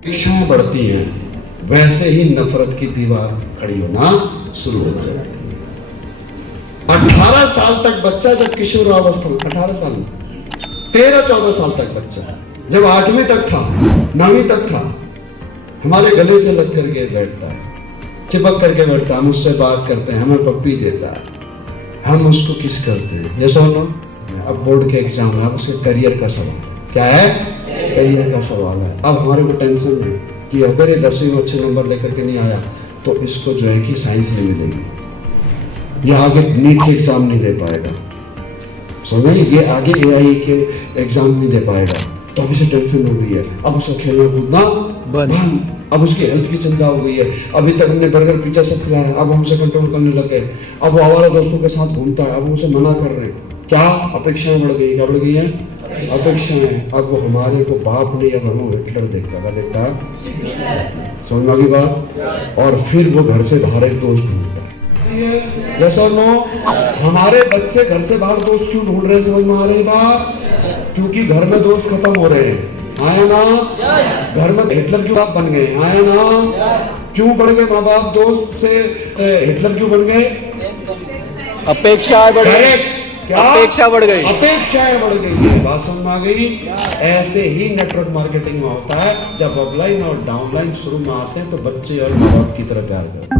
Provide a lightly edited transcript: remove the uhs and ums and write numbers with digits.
इच्छाएं बढ़ती हैं, वैसे ही नफरत की दीवार खड़ी होना शुरू हो जाती है। 18 साल तक बच्चा जब किशोरावस्था में, 18 साल में 13-14 साल तक बच्चा जब 8वीं तक था, 9वीं तक था, हमारे गले से लग करके बैठता है, चिपक करके बैठता है, हम उससे बात करते हैं, हमें पप्पी देता है, हम उसको किस करते हैं, ये सुनो। अब बोर्ड के एग्जाम है, अब उसके करियर का सवाल है। क्या है? करियर का सवाल है। अब हमारे को टेंशन है कि अगर ये 10वीं में अच्छे नंबर लेकर के नहीं आया तो इसको जो है कि साइंस नहीं मिलेगी, ये आगे नीट के एग्जाम नहीं दे पाएगा, समझ, ये आगे एआई के एग्जाम नहीं दे पाएगा। तो अभी से टेंशन हो गई है, अब उसका खेलना कूदना बंद, अब उसकी हेल्थ की चिंता हो गई है। अभी तक हमने बर्गर पिज्जा सब खिलाया, अब हम उसे कंट्रोल करने लगे, अब वो हमारे दोस्तों के साथ घूमता है, अब हम उसे मना कर रहे हैं। क्या अपेक्षाएं बढ़ गई? क्या बढ़ गई हैं? अपेक्षाएं। अब वो हमारे को बाप नहीं, अब हमें हिटलर देखता, क्या देखता है? समझ में आ गई बात? और फिर वो घर से बाहर एक दोस्त ढूंढता है। वैसा नो, हमारे बच्चे घर से बाहर दोस्त क्यों ढूंढ रहे हैं? समझ में आ रही बात? क्योंकि घर में दोस्त खत्म हो रहे हैं, आया ना? घर में हिटलर क्यों बाप बन गए, आया ना? क्यों बढ़ गए माँ बाप दोस्त से हिटलर क्यों बन गए? अपेक्षाएं बढ़ गई। क्या? अपेक्षा बढ़ गई, अपेक्षाएं बढ़ गई है। बात समझ में आ गई? ऐसे ही नेटवर्क मार्केटिंग में होता है, जब ऑफलाइन और डाउनलाइन शुरू में आते हैं तो बच्चे और माँ बाप की तरफ प्यार करते हैं।